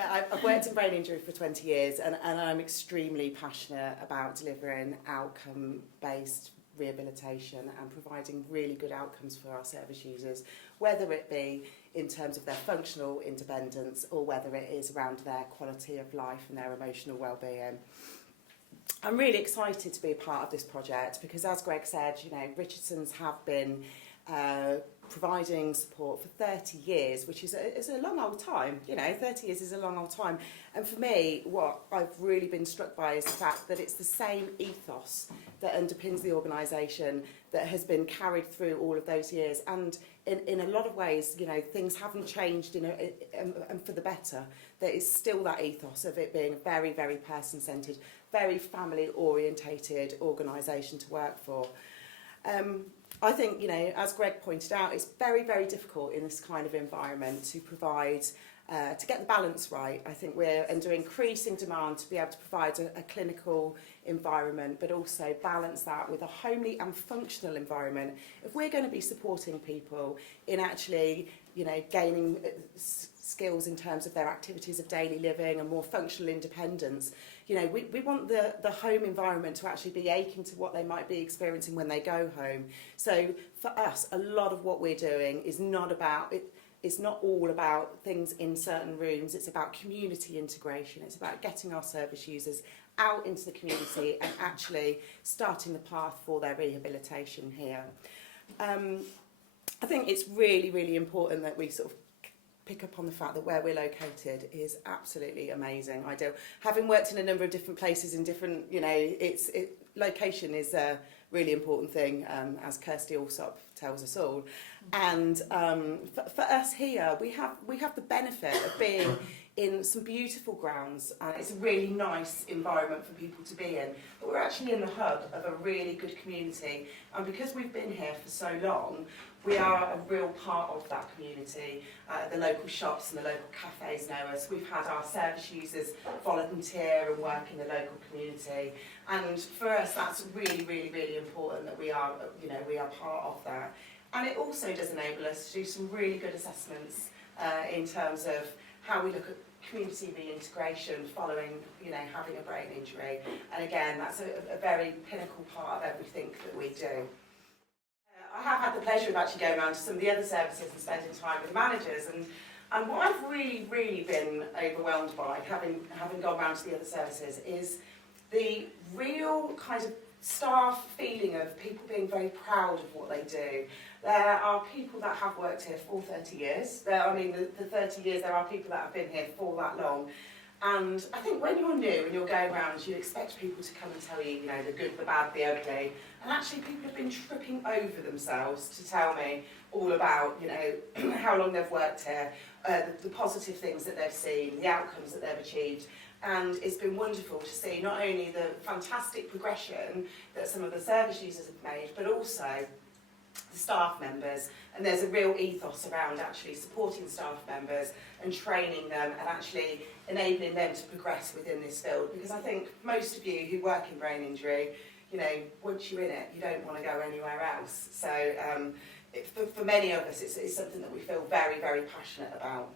I've worked in brain injury for 20 years and I'm extremely passionate about delivering outcome-based rehabilitation and providing really good outcomes for our service users, whether it be in terms of their functional independence or whether it is around their quality of life and their emotional well-being. I'm really excited to be a part of this project because, as Greg said, you know, Richardsons have been providing support for 30 years, which is a long old time. You know, 30 years is a long old time. And for me, what I've really been struck by is the fact that it's the same ethos that underpins the organisation that has been carried through all of those years. And in a lot of ways, you know, things haven't changed and for the better. There is still that ethos of it being a very, very person-centred, very family-orientated organisation to work for. I think, you know, as Greg pointed out, it's very, very difficult in this kind of environment to provide, to get the balance right. I think we're under increasing demand to be able to provide a clinical environment, but also balance that with a homely and functional environment. If we're going to be supporting people in actually, you know, gaining skills in terms of their activities of daily living and more functional independence, you know, we want the home environment to actually be akin to what they might be experiencing when they go home. So for us, a lot of what we're doing is not about it. It's not all about things in certain rooms. It's about community integration. It's about getting our service users out into the community and actually starting the path for their rehabilitation here. I think it's really, really important that we sort of pick up on the fact that where we're located is absolutely amazing. Ideal. Having worked in a number of different places in different, you know, location is a really important thing, as Kirsty Alsop tells us all. And for us here, we have the benefit of being in some beautiful grounds, and it's a really nice environment for people to be in. But we're actually in the hub of a really good community, and because we've been here for so long, we are a real part of that community. The local shops and the local cafes know us. We've had our service users volunteer and work in the local community, and for us that's really, really, really important that we are, you know, we are part of that. And it also does enable us to do some really good assessments in terms of how we look at community reintegration following, you know, having a brain injury. And again, that's a very pinnacle part of everything that we do. I have had the pleasure of actually going around to some of the other services and spending time with managers, and what I've really, really been overwhelmed by, having gone around to the other services, is the real kind of staff feeling of people being very proud of what they do. There are people that have worked here for 30 years. I mean, the 30 years, there are people that have been here for that long. And I think when you're new and you're going around, you expect people to come and tell you, you know, the good, the bad, the ugly. And actually people have been tripping over themselves to tell me all about, you know, how long they've worked here, the positive things that they've seen, the outcomes that they've achieved. And it's been wonderful to see not only the fantastic progression that some of the service users have made, but also the staff members. And there's a real ethos around actually supporting staff members and training them and actually enabling them to progress within this field. Because I think most of you who work in brain injury, you know, once you're in it, you don't want to go anywhere else. So for many of us, it's something that we feel very, very passionate about.